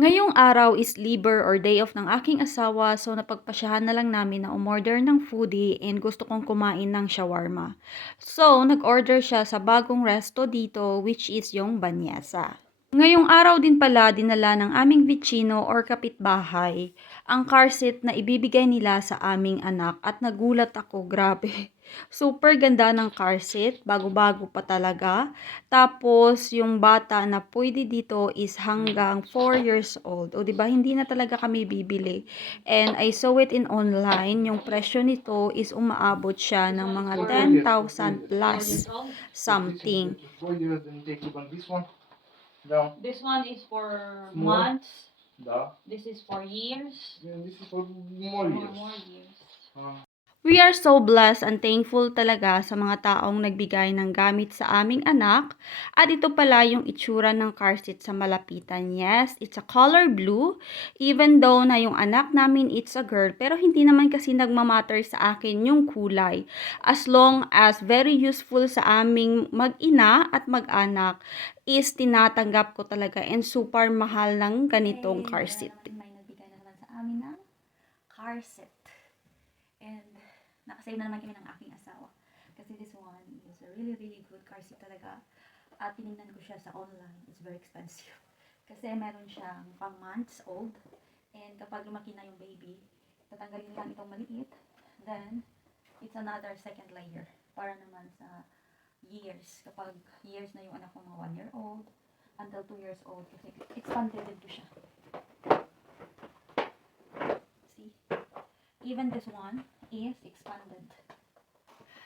Ngayong araw is liber or day off ng aking asawa, so napagpasyahan na lang namin na umorder ng foodie and gusto kong kumain ng shawarma. So, nag-order siya sa bagong resto dito which is yung Banyesa. Ngayong araw din pala dinala ng aming vecino or kapitbahay ang car seat na ibibigay nila sa aming anak at nagulat ako, grabe. Super ganda ng car seat, bago-bago pa talaga. Tapos yung bata na pwede dito is hanggang 4 years old. O 'di ba hindi na talaga kami bibili. And I saw it in online, yung presyo nito is umaabot siya ng mga 10,000 plus something. Да. This one is for Small. months. Да. This is for years. Yeah, this is for more years. More years. Ah. We are so blessed and thankful talaga sa mga taong nagbigay ng gamit sa aming anak. At ito pala yung itsura ng car seat sa malapitan. Yes, it's a color blue. Even though na yung anak namin it's a girl, pero hindi naman kasi nagmamatter sa akin yung kulay. As long as very useful sa aming mag-ina at mag-anak is tinatanggap ko talaga and super mahal ng ganitong car seat. May nagbigay na naman sa amin ng car seat. And nakasave na naman kami ng aking asawa. Kasi this one is a really, really good car seat talaga. At tinignan ko siya sa online. It's very expensive. Kasi meron siyang pang months old. And kapag lumaki na yung baby, tatanggalin lang itong maliit. Then, it's another second layer. Para naman sa years. Kapag years na yung anak ko mga 1 year old, until 2 years old. Kasi expanded ko siya. See? Even this one is expanded.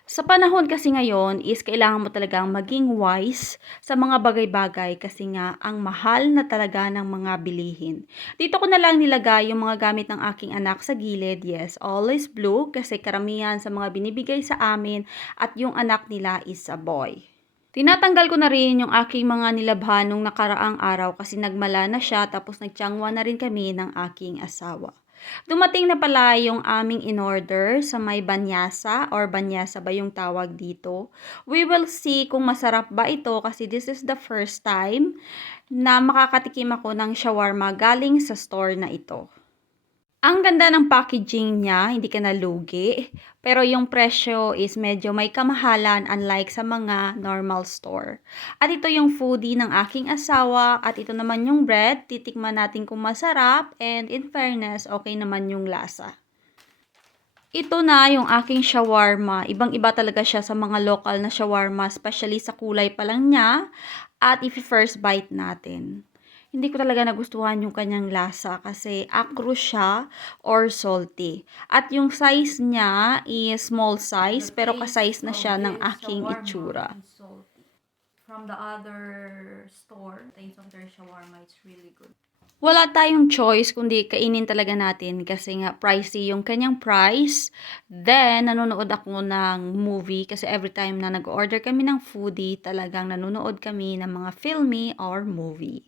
Sa panahon kasi ngayon is kailangan mo talagang maging wise sa mga bagay-bagay kasi nga ang mahal na talaga ng mga bilihin. Dito ko na lang nilagay yung mga gamit ng aking anak sa gilid. Yes, always blue kasi karamihan sa mga binibigay sa amin at yung anak nila is a boy. Tinatanggal ko na rin yung aking mga nilabhan nung nakaraang araw kasi nagmala na siya tapos nagtiyangwa na rin kami ng aking asawa. Dumating na pala yung aming in-order sa may Banyasa or Banyasa ba yung tawag dito. We will see kung masarap ba ito kasi this is the first time na makakatikim ako ng shawarma galing sa store na ito. Ang ganda ng packaging niya, hindi ka nalugi. Pero yung presyo is medyo may kamahalan unlike sa mga normal store. At ito yung foodie ng aking asawa at ito naman yung bread. Titikman natin kung masarap and in fairness, okay naman yung lasa. Ito na yung aking shawarma. Ibang-iba talaga siya sa mga local na shawarma, especially sa kulay pa lang niya at if-first bite natin. Hindi ko talaga nagustuhan yung kanyang lasa kasi acro siya or salty. At yung size niya is small size pero ka-size na siya ng aking itsura. From the other store, taste of their shawarma, it's really good. Wala tayong choice kundi kainin talaga natin kasi nga pricey yung kanyang price. Then, nanonood ako ng movie kasi every time na nag-order kami ng foodie, talagang nanonood kami ng mga filmy or movie.